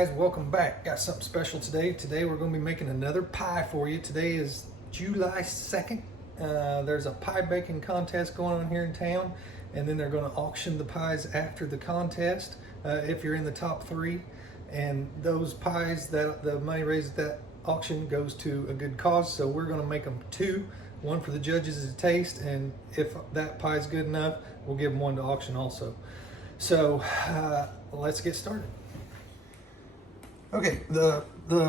guys, welcome back. Got something special today. Today we're going to be making another pie for you. Today is July 2nd. There's a pie baking contest going on here in town, and then they're going to auction the pies after the contest if you're in the top 3. And those pies, that the money raised at that auction goes to a good cause. So we're going to make them 2, one for the judges to taste, and if that pie is good enough, we'll give them one to auction also. So let's get started. Okay, the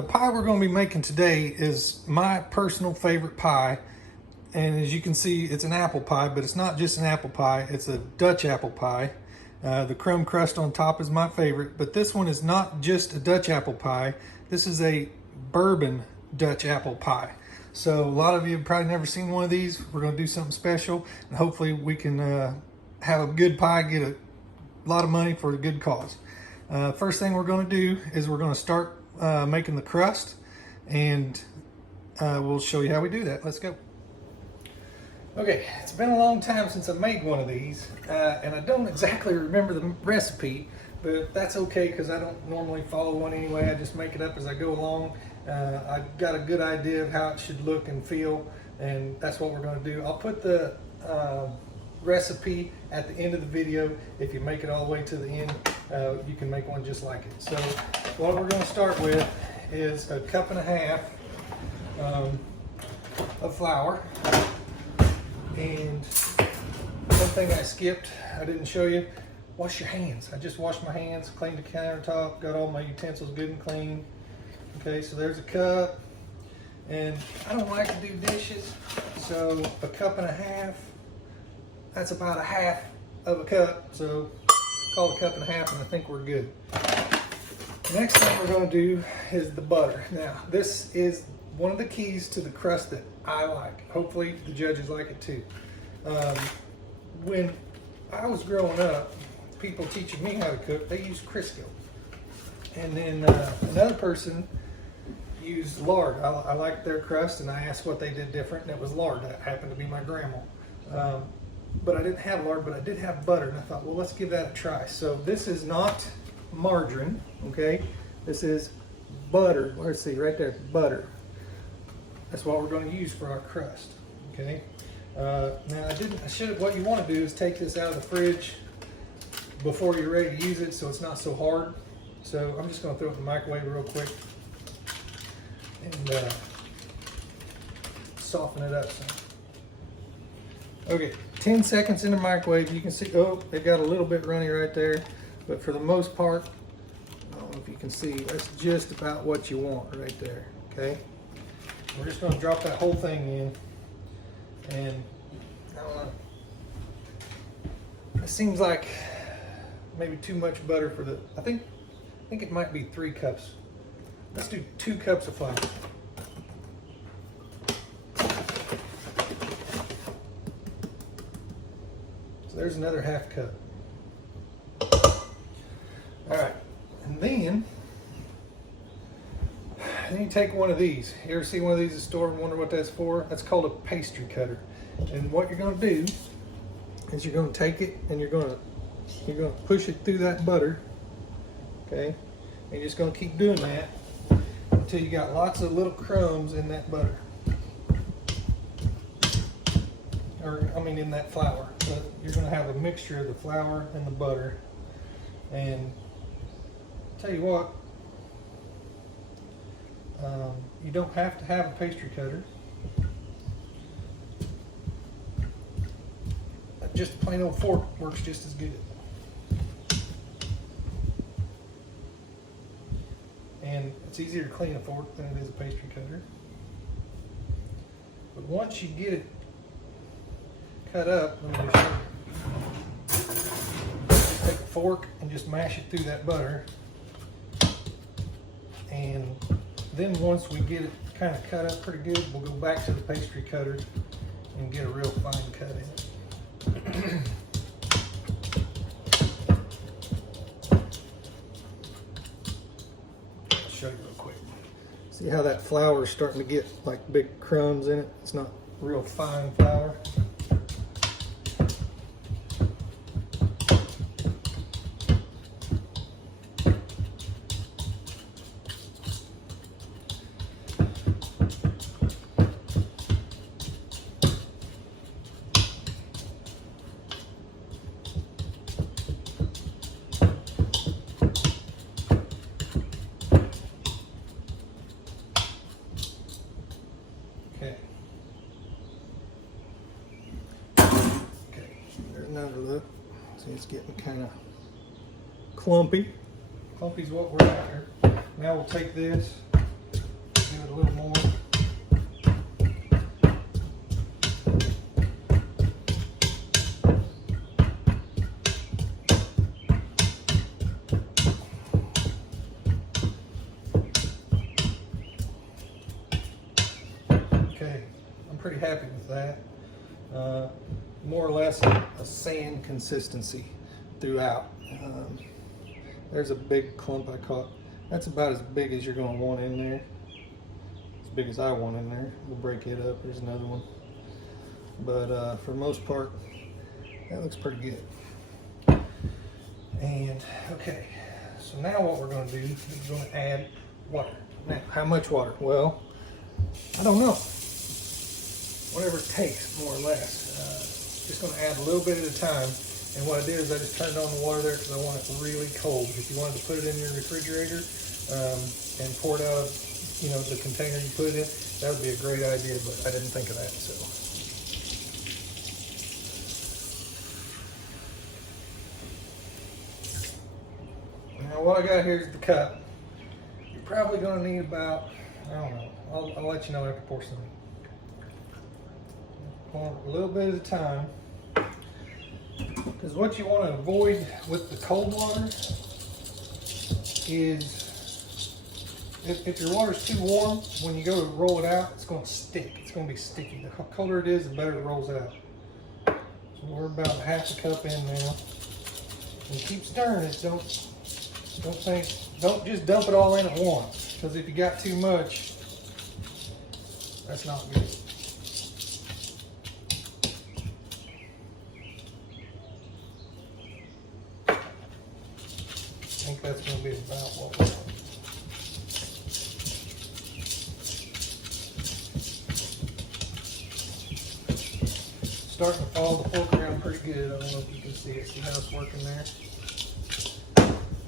pie we're going to be making today is my personal favorite pie, and as you can see, it's an apple pie, but it's not just an apple pie, it's a Dutch apple pie. The crumb crust on top is my favorite, but this one is not just a Dutch apple pie. This is a Bourbon Dutch Apple Pie. So a lot of you have probably never seen one of these. We're going to do something special, and hopefully we can have a good pie, get a lot of money for a good cause. First thing we're going to do is we're going to start making the crust, and we'll show you how we do that. Let's go. Okay, it's been a long time since I made one of these, and I don't exactly remember the recipe, but that's okay because I don't normally follow one anyway. I just make it up as I go along. I've got a good idea of how it should look and feel, and that's what we're going to do. I'll put the recipe at the end of the video. If you make it all the way to the end, you can make one just like it. So what we're going to start with is a 1.5 cups of flour. And one thing I skipped, I didn't show you, wash your hands. I just washed my hands, cleaned the countertop, got all my utensils good and clean. Okay, so there's a cup, and I don't like to do dishes, so 1.5 cups, that's about 1/2 of a cup, so call it 1.5 cups, and I think we're good. The next thing we're going to do is the butter. Now, this is one of the keys to the crust that I like. Hopefully the judges like it too. When I was growing up, people teaching me how to cook, they used Crisco. And then another person used lard. I liked their crust, and I asked what they did different, and it was lard. That happened to be my grandma. But I didn't have lard, but I did have butter, and I thought, well, let's give that a try. So this is not margarine, okay? This is butter. Let's see, right there, butter. That's what we're going to use for our crust, okay? Now what you want to do is take this out of the fridge before you're ready to use it, so it's not so hard. So I'm just going to throw it in the microwave real quick and soften it up some. Okay, 10 seconds in the microwave. You can see, oh, it got a little bit runny right there, but for the most part, I don't know if you can see, that's just about what you want right there, okay? We're just going to drop that whole thing in, and I don't know, it seems like maybe too much butter for the, I think it might be 3 cups. Let's do 2 cups of flour. So there's another 1/2 cup. All right, and then you take one of these. You ever see one of these at the store and wonder what that's for? That's called a pastry cutter. And what you're going to do is you're going to take it and you're going to push it through that butter. Okay? And you're just going to keep doing that until you got lots of little crumbs in that butter. Or, I mean, in that flour. But you're going to have a mixture of the flour and the butter. And I'll tell you what, you don't have to have a pastry cutter. Just a plain old fork works just as good. And it's easier to clean a fork than it is a pastry cutter. But once you get it cut up, let me just show you. Just take a fork and just mash it through that butter. And then once we get it kind of cut up pretty good, we'll go back to the pastry cutter and get a real fine cut in it. I'll show you real quick. See how that flour is starting to get like big crumbs in it? It's not real fine flour. another look. See, it's getting kind of clumpy. Clumpy's what we're after. Now we'll take this, give it a little more. Okay, I'm pretty happy with that. More or less a sand consistency throughout. There's a big clump I caught. That's about as big as you're going to want in there. As big as I want in there. We'll break it up. There's another one. But for the most part, that looks pretty good. And okay, so now what we're going to do is we're going to add water. Now, how much water? Well, I don't know. Whatever it takes, more or less. Just going to add a little bit at a time. And what I did is I just turned on the water there because I want it really cold. If you wanted to put it in your refrigerator and pour it out of, the container you put it in, that would be a great idea, but I didn't think of that. So. Now what I got here is the cup. You're probably going to need about, I don't know, I'll let you know after I pour some. Pour a little bit at a time. Because what you want to avoid with the cold water is if your water's too warm, when you go to roll it out, it's going to stick. It's going to be sticky. The colder it is, the better it rolls out. So we're about half a cup in now. And keep stirring it. Don't just dump it all in at once. Because if you got too much, that's not good. I think that's going to be about what we want. Starting to follow the fork around pretty good. I don't know if you can see it. See how it's working there?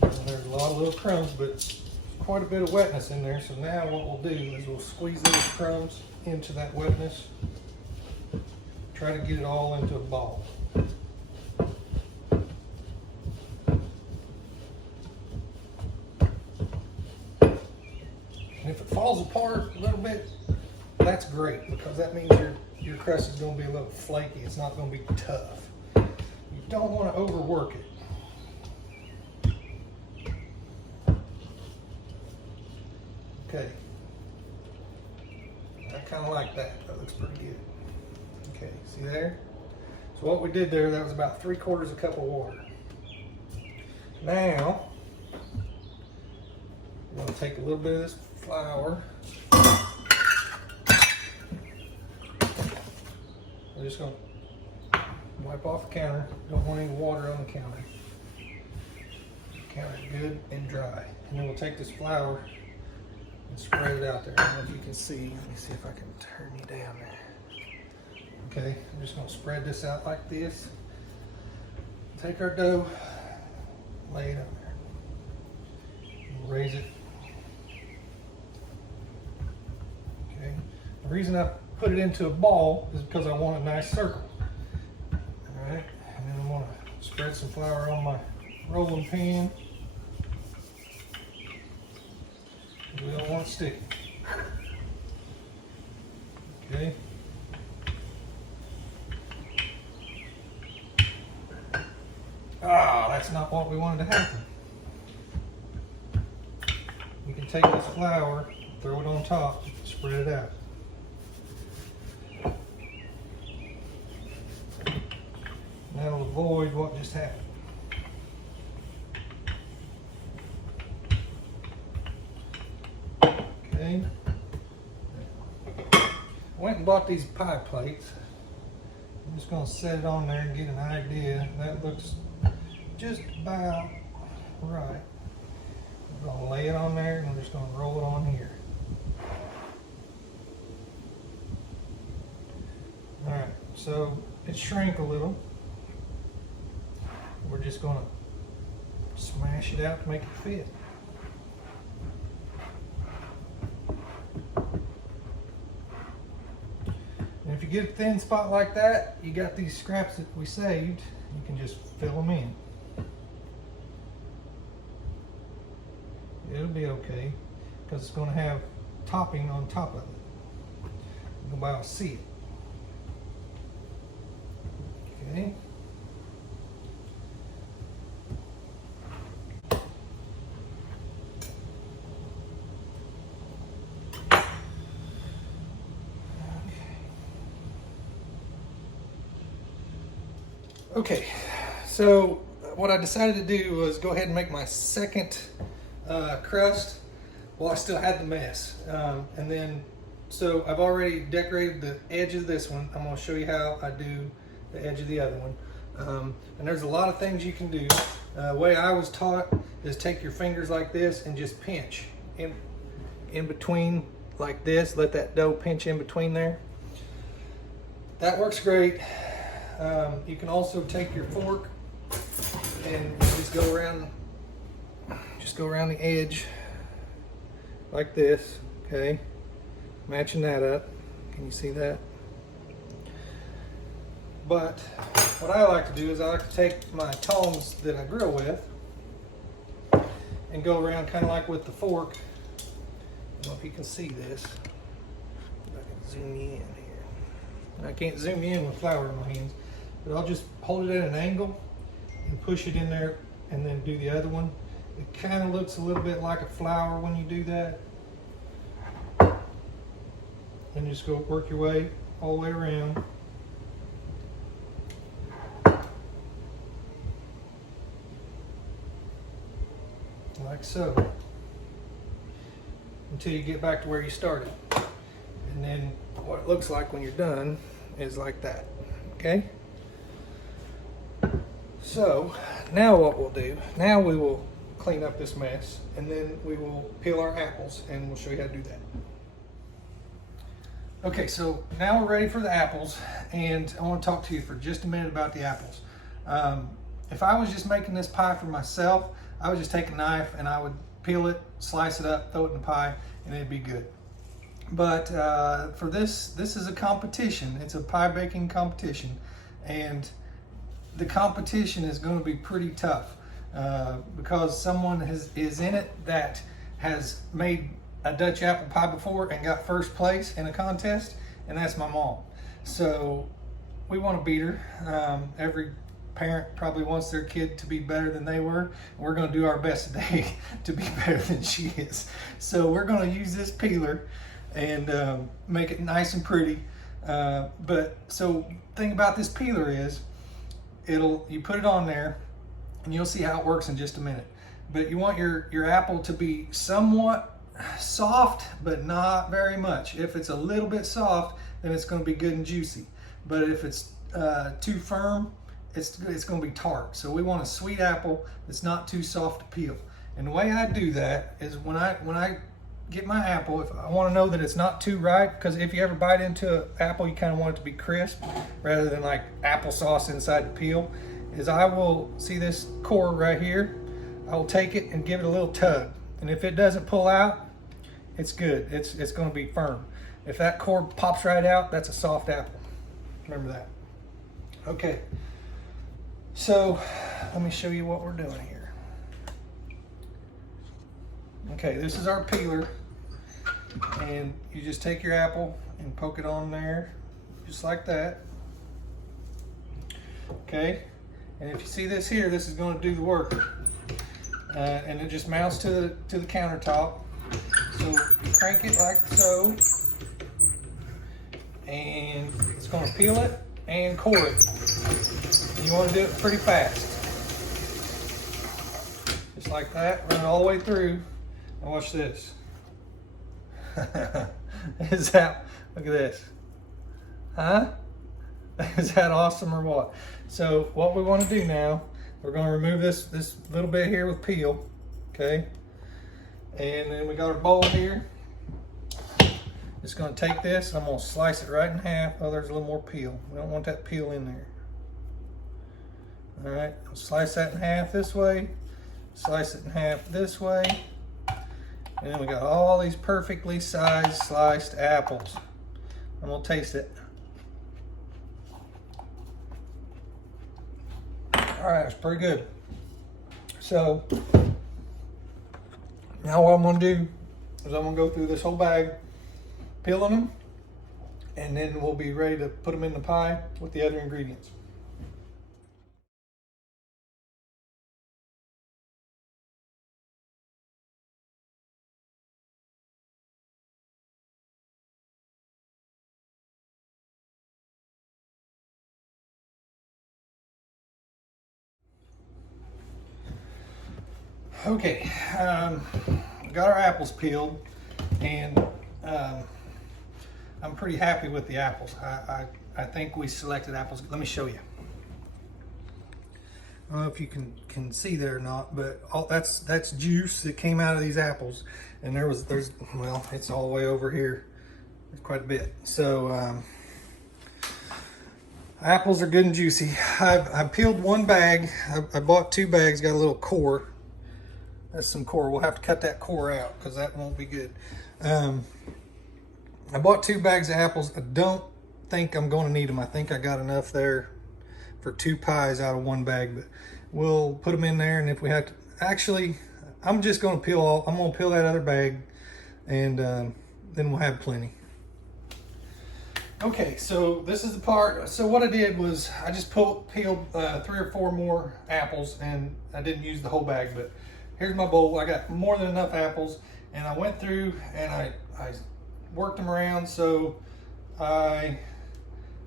And there's a lot of little crumbs, but quite a bit of wetness in there. So now what we'll do is we'll squeeze those crumbs into that wetness. Try to get it all into a ball. And if it falls apart a little bit, that's great because that means your crust is going to be a little flaky. It's not going to be tough. You don't want to overwork it. Okay. I kind of like that. That looks pretty good. Okay, see there? So what we did there, that was about 3/4 a cup of water. Now, we're going to take a little bit of this flour. We're just going to wipe off the counter. Don't want any water on the counter. Counter good and dry. And then we'll take this flour and spread it out there. I don't know if you can see. Let me see if I can turn you down there. Okay, I'm just going to spread this out like this. Take our dough, lay it on there. Raise it. Okay. The reason I put it into a ball is because I want a nice circle. Alright, and then I'm going to spread some flour on my rolling pin. We don't want it sticky. Okay. Ah, that's not what we wanted to happen. You can take this flour, throw it on top, spread it out. That'll avoid what just happened. Okay. I went and bought these pie plates. I'm just going to set it on there and get an idea. That looks just about right. I'm going to lay it on there and I'm just going to roll it on here. Alright, so it shrank a little. We're just going to smash it out to make it fit. And if you get a thin spot like that, you got these scraps that we saved, you can just fill them in. It'll be okay, because it's going to have topping on top of it. Nobody will see it. Okay. Okay, so what I decided to do was go ahead and make my second crust while I still had the mess. And then, so I've already decorated the edge of this one. I'm going to show you how I do the edge of the other one. And there's a lot of things you can do. The way I was taught is take your fingers like this and just pinch in between like this. Let that dough pinch in between there. That works great. You can also take your fork and just go around the edge like this, okay? Matching that up. Can you see that? But what I like to do is I like to take my tongs that I grill with and go around kind of like with the fork. I don't know if you can see this. I can zoom you in here. And I can't zoom you in with flour in my hands, but I'll just hold it at an angle and push it in there and then do the other one. It kind of looks a little bit like a flower when you do that. And just go work your way all the way around. Like so. Until you get back to where you started. And then what it looks like when you're done is like that. Okay? So now what we'll do, now we will clean up this mess and then we will peel our apples and we'll show you how to do that. Okay, so now we're ready for the apples and I want to talk to you for just a minute about the apples. If I was just making this pie for myself, I would just take a knife and I would peel it, slice it up, throw it in the pie, and it'd be good. But for this is a competition. It's a pie baking competition, and the competition is going to be pretty tough because someone is in it that has made a Dutch apple pie before and got first place in a contest, and that's my mom. So we want to beat her. Every parent probably wants their kid to be better than they were. We're going to do our best today to be better than she is. So we're going to use this peeler and make it nice and pretty. But so thing about this peeler is you put it on there and you'll see how it works in just a minute. But you want your apple to be somewhat soft, but not very much. If it's a little bit soft, then it's going to be good and juicy. But if it's too firm, it's going to be tart. So we want a sweet apple that's not too soft to peel. And the way I do that is when I get my apple, if I want to know that it's not too ripe, because if you ever bite into an apple, you kind of want it to be crisp rather than like applesauce inside the peel, is I will see this core right here. I will take it and give it a little tug. And if it doesn't pull out, it's good. It's going to be firm. If that core pops right out, that's a soft apple. Remember that. Okay. So let me show you what we're doing here. Okay, this is our peeler, and you just take your apple and poke it on there, just like that. Okay, and if you see this here, this is going to do the work, and it just mounts to the countertop. So you crank it like so, and it's going to peel it and core it. And you want to do it pretty fast. Just like that, run it all the way through, and watch this. Is that, look at this. Huh? Is that awesome or what? So what we want to do now, we're going to remove this little bit here with peel, okay? And then we got our bowl here. Just going to take this, I'm going to slice it right in half. Oh, there's a little more peel. We don't want that peel in there. All right, I'll slice that in half this way, slice it in half this way, and then we got all these perfectly sized sliced apples. I'm gonna taste it. All right, it's pretty good. So now what I'm gonna do is I'm gonna go through this whole bag, peeling them, and then we'll be ready to put them in the pie with the other ingredients. Okay, got our apples peeled, and I'm pretty happy with the apples. I think we selected apples. Let me show you. I don't know if you can see there or not, but that's juice that came out of these apples, and there's well, it's all the way over here. There's quite a bit. So apples are good and juicy. I peeled one bag. I bought 2 bags. Got a little core. That's some core. We'll have to cut that core out because that won't be good. I bought 2 bags of apples. I don't think I'm going to need them. I think I got enough there for 2 pies out of 1 bag, but we'll put them in there. And if we have to, actually, I'm just going to peel I'm going to peel that other bag, and then we'll have plenty. Okay, so this is the part. So what I did was I just peeled 3 or 4 more apples, and I didn't use the whole bag, but here's my bowl. I got more than enough apples, and I went through and I worked them around, so I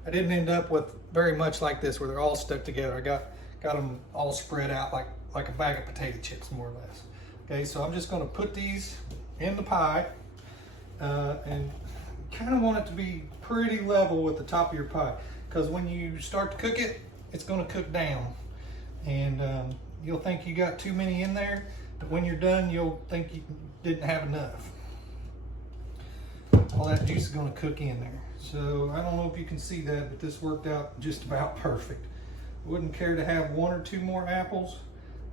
didn't end up with very much like this where they're all stuck together. I got them all spread out like a bag of potato chips, more or less. Okay, so I'm just going to put these in the pie, and kind of want it to be pretty level with the top of your pie, because when you start to cook it, it's going to cook down, and you'll think you got too many in there, but when you're done, you'll think you didn't have enough. All that juice is going to cook in there. So I don't know if you can see that, but this worked out just about perfect. Wouldn't care to have 1 or 2 more apples,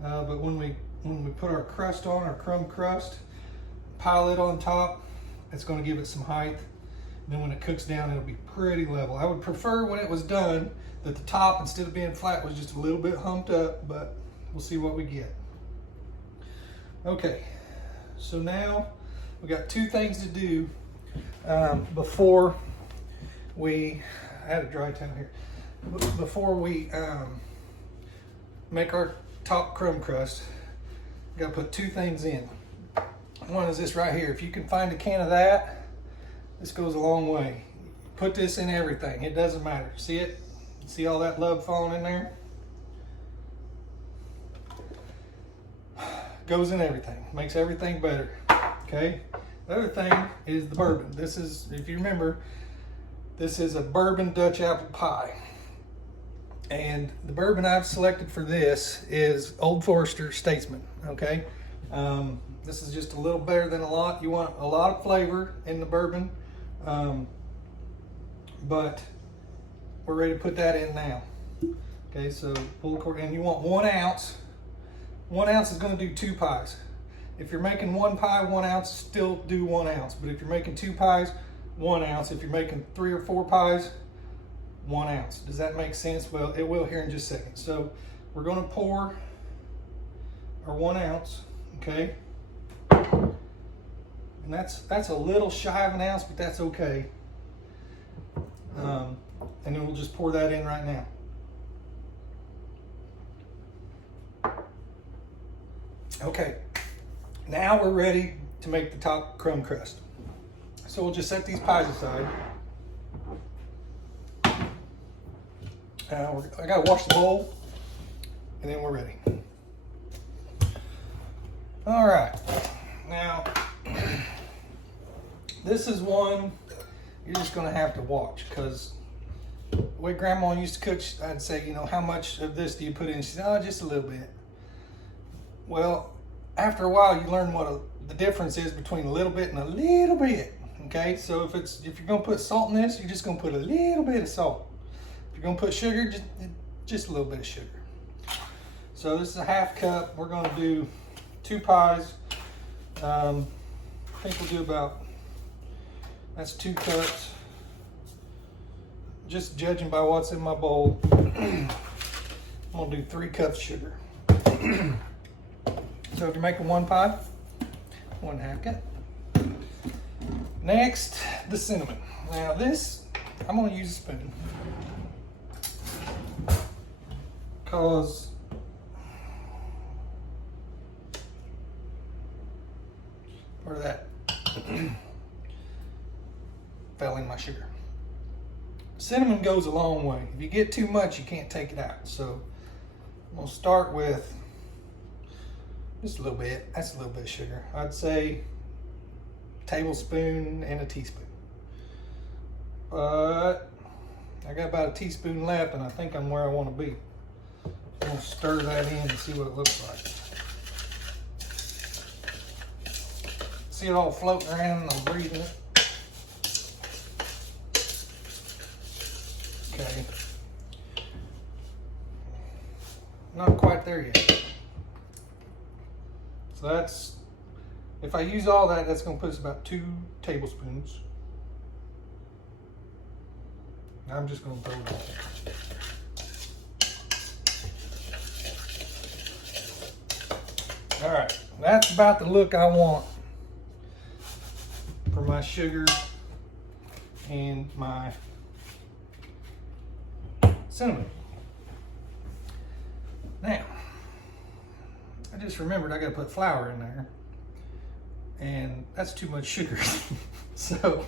but when we put our crust on, our crumb crust, pile it on top, it's going to give it some height. And then when it cooks down, it'll be pretty level. I would prefer when it was done that the top, instead of being flat, was just a little bit humped up, but we'll see what we get. Okay, so now we got 2 things to do before we, I had a dry towel here, before we make our top crumb crust. We gotta put 2 things in. One is this right here. If you can find a can of that, this goes a long way. Put this in everything. It doesn't matter. See it? See all that love falling in there? Goes in everything. Makes everything better. Okay? The other thing is the bourbon. This is, if you remember, this is a Bourbon Dutch Apple Pie. And the bourbon I've selected for this is Old Forester Statesman. Okay? This is just a little better than a lot. You want a lot of flavor in the bourbon. But we're ready to put that in now. Okay, so pull the cord, and you want 1 ounce. 1 ounce is going to do 2 pies. If you're making 1 pie, 1 ounce, still do 1 ounce. But if you're making 2 pies, 1 ounce. If you're making 3 or 4 pies, 1 ounce. Does that make sense? Well, it will here in just a second. So we're going to pour our 1 ounce. Okay. And that's a little shy of 1 ounce, but that's okay. And then we'll just pour that in right now. Okay, now we're ready to make the top crumb crust. So we'll just set these pies aside. I gotta wash the bowl, and then we're ready. All right, now this is one you're just gonna have to watch, because the way Grandma used to cook, I'd say, you know, how much of this do you put in? She said, oh, just a little bit. Well, after a while, you learn what the difference is between a little bit and a little bit. Okay, so if you're gonna put salt in this, you're just gonna put a little bit of salt. If you're gonna put sugar, just a little bit of sugar. So this is a 1/2 cup. We're gonna do 2 pies. I think we'll do about, that's 2 cups. Just judging by what's in my bowl. I'm gonna do 3 cups sugar. So if you're making 1 pie, 1/2 cup. Next, the cinnamon. Now this, I'm gonna use a spoon. Cause part of that fell in my sugar. Cinnamon goes a long way. If you get too much, you can't take it out. So I'm gonna start with just a little bit. That's a little bit of sugar. I'd say a tablespoon and a teaspoon. But I got about a teaspoon left, and I think I'm where I want to be. I'm gonna stir that in and see what it looks like. See it all floating around and I'm breathing it. Okay. Not quite there yet. So that's, if I use all that, that's gonna put us about 2 tablespoons. I'm just gonna throw it all in. All right, that's about the look I want for my sugar and my cinnamon. Now, I just remembered I gotta put flour in there, and that's too much sugar. So,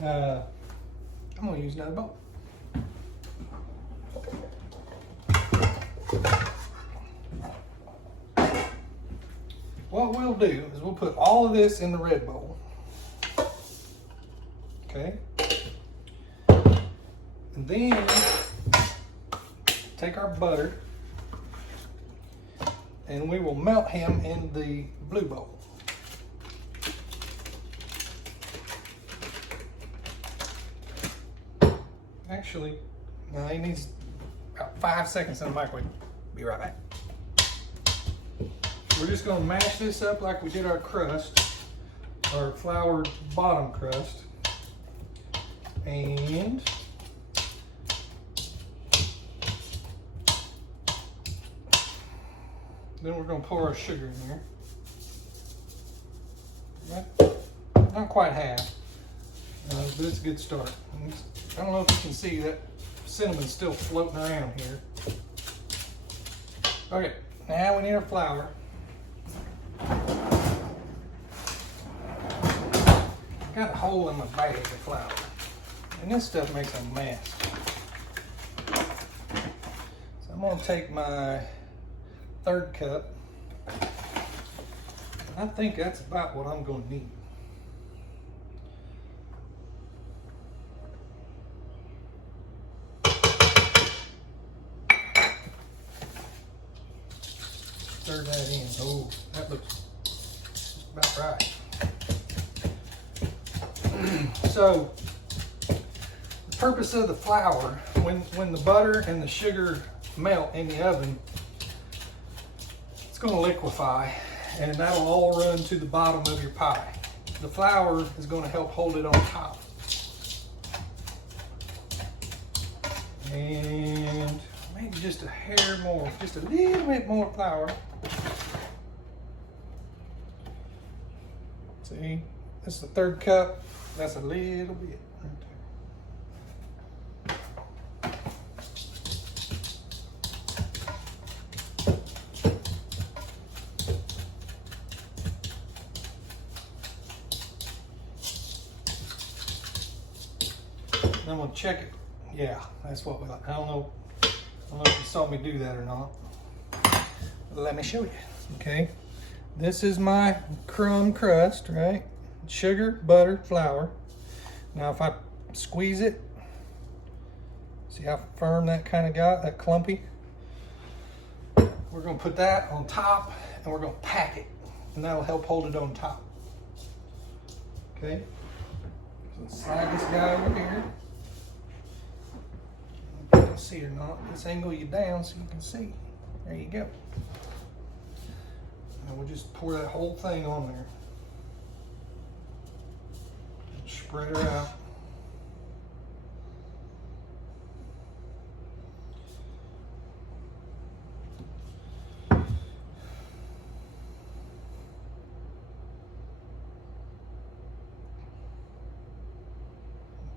I'm gonna use another bowl. What we'll do is we'll put all of this in the red bowl. Okay. And then take our butter and we will melt him in the blue bowl. Actually, no, he needs about 5 seconds in the microwave. Be right back. We're just going to mash this up like we did our crust, our floured bottom crust. And then we're going to pour our sugar in there. Not quite half, but it's a good start. I don't know if you can see that cinnamon's still floating around here. Okay, now we need our flour. Got a hole in my bag of flour, and this stuff makes a mess. So I'm going to take my 1/3 cup. I think that's about what I'm going to need. Stir that in. Oh, that looks about right. So the purpose of the flour, when the butter and the sugar melt in the oven, it's going to liquefy, and that'll all run to the bottom of your pie. The flour is going to help hold it on top. And maybe just a hair more, just a little bit more flour. See, this is the 1/3 cup. That's a little bit right there. Then we'll check it. Yeah, that's what we like. I don't know if you saw me do that or not. But let me show you. Okay, this is my crumb crust, right? Sugar, butter, flour. Now if I squeeze it, see how firm that kind of got, that clumpy? We're gonna put that on top and we're gonna pack it, and that'll help hold it on top. Okay, so let's slide this guy over here. You can see or not, let's angle you down so you can see. There you go. And we'll just pour that whole thing on there. Spread her out.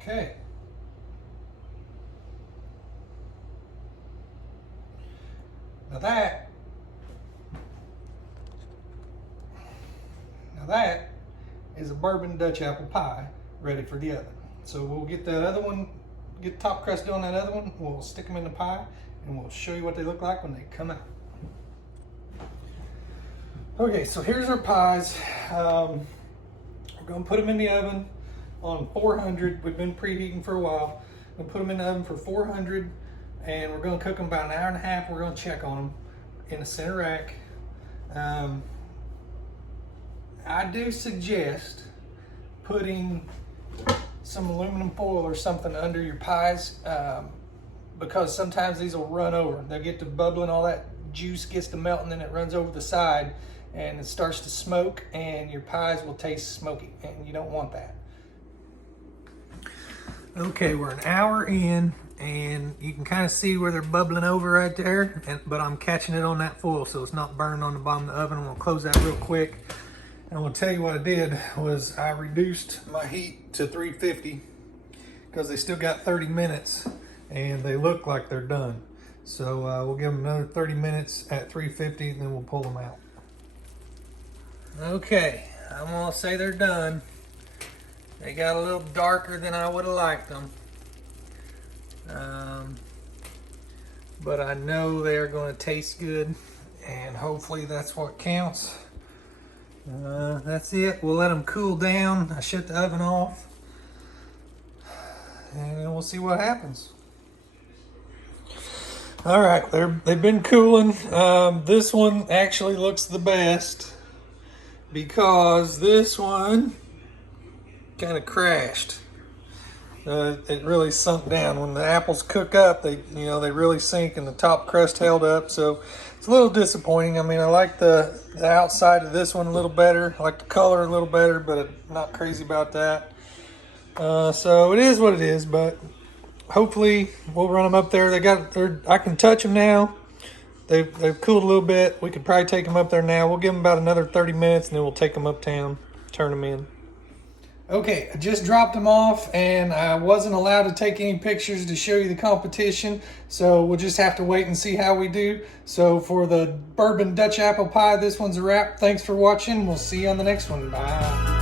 Okay. Now that is a Bourbon Dutch Apple Pie ready for the oven. So we'll get that other one, get the top crust on that other one, we'll stick them in the pie, and we'll show you what they look like when they come out. Okay, so here's our pies. We're gonna put them in the oven on 400. We've been preheating for a while. We'll put them in the oven for 400, and we're gonna cook them about an hour and a half. We're gonna check on them in the center rack. I do suggest putting some aluminum foil or something under your pies, because sometimes these will run over. They'll get to bubbling, all that juice gets to melt, and then it runs over the side and it starts to smoke, and your pies will taste smoky, and you don't want that. Okay, we're an hour in, and you can kind of see where they're bubbling over right there, but I'm catching it on that foil so it's not burning on the bottom of the oven. I'm gonna close that real quick. And I'm gonna tell you what I did was I reduced my heat to 350 because they still got 30 minutes and they look like they're done. So we'll give them another 30 minutes at 350 and then we'll pull them out. Okay, I'm gonna say they're done. They got a little darker than I would have liked them. But I know they're gonna taste good, and hopefully that's what counts. That's it. We'll let them cool down. I shut the oven off, and then we'll see what happens. All right, they've been cooling. This one actually looks the best because this one kind of crashed. It really sunk down. When the apples cook up, they really sink, and the top crust held up. So it's a little disappointing. I mean, I like the outside of this one a little better. I like the color a little better, but I'm not crazy about that. So it is what it is, but hopefully we'll run them up there. I can touch them now. They've cooled a little bit. We could probably take them up there now. We'll give them about another 30 minutes, and then we'll take them uptown, turn them in. Okay, I just dropped them off, and I wasn't allowed to take any pictures to show you the competition, so we'll just have to wait and see how we do. So for the Bourbon Dutch Apple Pie, this one's a wrap. Thanks for watching. We'll see you on the next one. Bye.